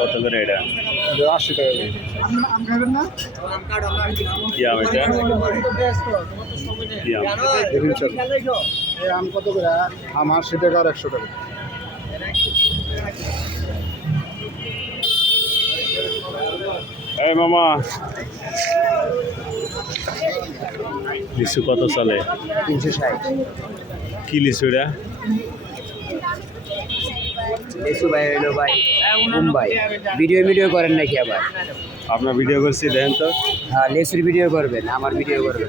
কত করে এটা? 80 টাকা কি আম এটা? কি আম? দেখুন স্যার এই আম কত করে? আম 80 টাকা আর 100 টাকা। এই মামা, লিচু কত চলে? 360 কি লিচু এটা? লিচু ভাই হইলো ভাই মুম্বাই। ভিডিও করেন নাকি আবার? আপনার ভিডিও করছি দেখেন তো। হ্যাঁ, লেসুর ভিডিও করবেন, আমার ভিডিও করবেন।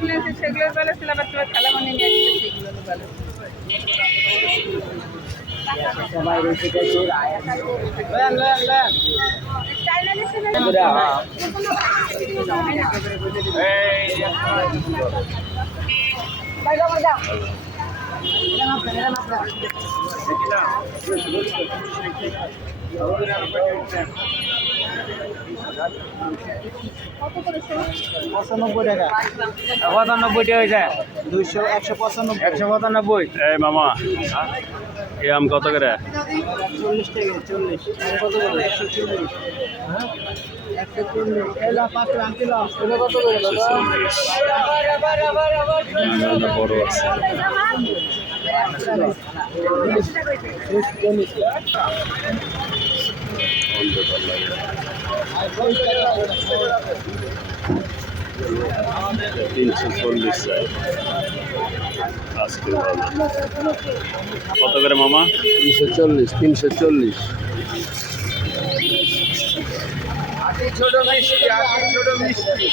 সবাই রয়েছে পঁচানব্বই টাকা 95 টাকা হয়ে যায় 200 195 195। এই মামা, এই আম কত করে? 40 টাকা 40 কত করে? 140 হ্যাঁ 140 এলা 5 টাকা আনছিলাম এটা কত করে দাদা? 140 বড় আছে। অন্ধকার লাগে। 340 চাই আজকে। কত করে মামা? 340 ছোট মিষ্টি ছোট মিষ্টি